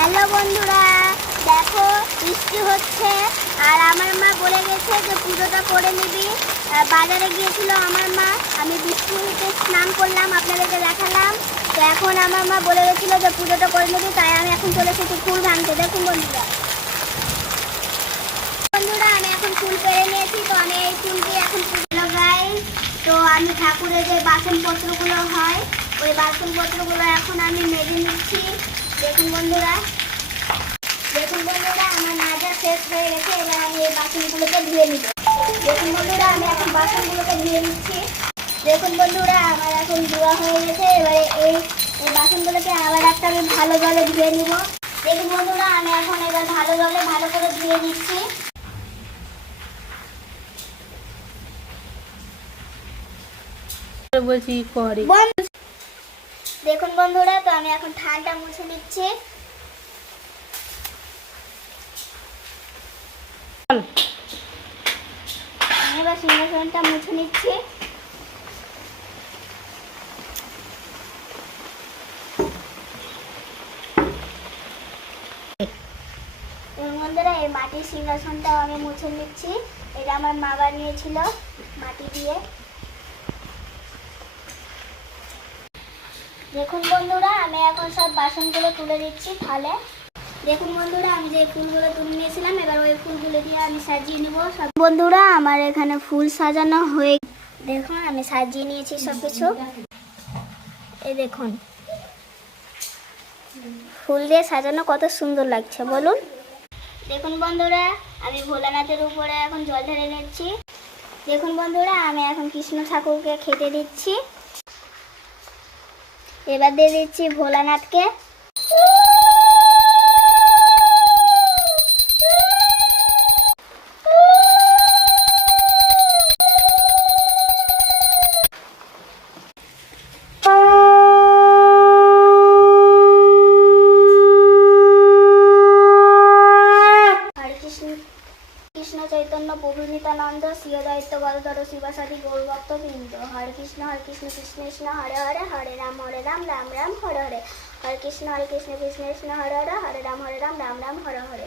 Hello বন্ধুরা, দেখো বৃষ্টি হচ্ছে আর আমার মা বলে গেছে যে পুজোটা করে নিবি। বাজারে গিয়েছিল আমার মা, আমি বৃষ্টিতে স্নান করলাম, আপনাদেরকে দেখালাম। তো এখন আমার মা বলে গেছিলো যে পুজোটা করে নিবি, তাই আমি এখন চলে এসেছি ফুল ভাঙতে। দেখুন বন্ধুরা, আমি এখন ফুল পেরে নিয়েছি। তো আমি এই ফুল দিয়ে এখন পুজো গাই। তো আমি ঠাকুরের যে বাসনপত্রগুলো হয় ওই বাসনপত্রগুলো এখন আমি মেজে নিচ্ছি। দেখুন বন্ধুরা, আমার মাজা শেষ হয়ে গেছে। এবার আমি এই বাসনগুলোকে ধুয়ে নিব। দেখুন বন্ধুরা, আমি এখন বাসনগুলোকে ধুয়ে নিচ্ছি। দেখুন বন্ধুরা, আমার এখন ধোয়া হয়ে গেছে। এবারে এই বাসনগুলোকে আবার একটা আমি ভালো জলে ধুয়ে নিব। দেখুন বন্ধুরা, আমি এখন এবার ভালো জলে ভালো করে ধুয়ে নিচ্ছি। দেখুন বন্ধুরা, তো আমি এখন থালটা মুছে নিচ্ছি। এবার সিংহাসনটা মুছে নিচ্ছি। বন্ধুরা, এই মাটির সিংহাসনটাও আমি মুছে নিচ্ছি। এটা আমার মা বানিয়েছিল মাটি দিয়ে। দেখুন বন্ধুরা, আমি এখন সব বাসনগুলো তুলে দিচ্ছি থালে। দেখুন বন্ধুরা, আমি যে ফুলগুলো তুলে নিয়েছিলাম, এবার ওই ফুলগুলো দিয়ে আমি সাজিয়ে নেব সব। বন্ধুরা, আমার এখানে ফুল সাজানো হয়ে, দেখুন আমি সাজিয়ে নিয়েছি সবকিছু। এই দেখুন ফুল দিয়ে সাজানো কত সুন্দর লাগছে বলুন। দেখুন বন্ধুরা, আমি ভোলানাথের উপরে এখন জল ঢেলে নিচ্ছি। দেখুন বন্ধুরা, আমি এখন কৃষ্ণ ঠাকুরকে খেতে দিচ্ছি। এবার দিয়ে দিচ্ছি ভোলানাথকে। কৃষ্ণ চৈতন্য প্রভু নিত্যানন্দ শ্রী অদ্বৈত গদাধর শিবাসাদি গৌরভক্ত বৃন্দ। হরে কৃষ্ণ কৃষ্ণ কৃষ্ণ হরে হরে, হরে রাম রাম রাম হরে হরে। হরে কৃষ্ণ কৃষ্ণ কৃষ্ণ হরে হরে, হরে রাম রাম রাম হরে হরে।